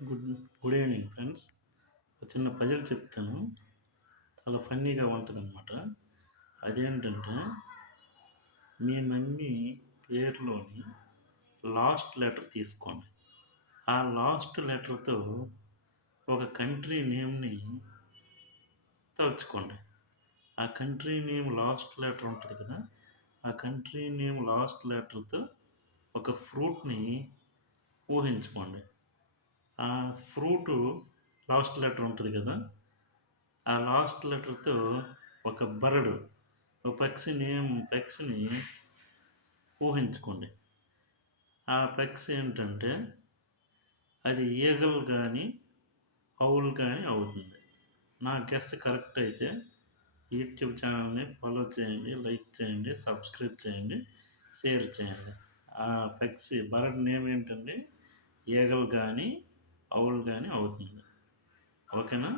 Good good evening friends. ఒక చిన్న puzzle చెప్తాను. చాలా ఫన్నీగా ఉంటదనమాట. అదేంటంటే, మీ మమ్మీ పేరులోని లాస్ట్ లెటర్ తీసుకోండి. ఆ లాస్ట్ లెటర్‌తో ఒక కంట్రీ నేమ్‌ని తలుచుకోండి. ఆ కంట్రీ నేమ్ లాస్ట్ లెటర్ ఉంటది కదా! ఆ కంట్రీ నేమ్ లాస్ట్ లెటర్‌తో ఒక ఫ్రూట్‌ని ఊహించుకోండి. ఆ ఫ్రూటు లాస్ట్ లెటర్ ఉంటది కదా! ఆ లాస్ట్ లెటర్‌తో ఒక బర్డ్, ఒక పక్షిని ఊహించుకోండి. ఆ పక్షి ఏంటంటే, అది ఈగల్ గాని, ఔల్ గాని అవుతుంది. నా గెస్ కరెక్ట్ అయితే యూట్యూబ్ ఛానల్‌ని ఫాలో చేయండి, లైక్ చేయండి, సబ్స్క్రైబ్ చేయండి, షేర్ చేయండి. ఆ పక్షి బర్డ్ నేమ్ ఏంటండి? ఈగల్ గాని, ఔల్ గాని అవుతుంది. ఓకేనా?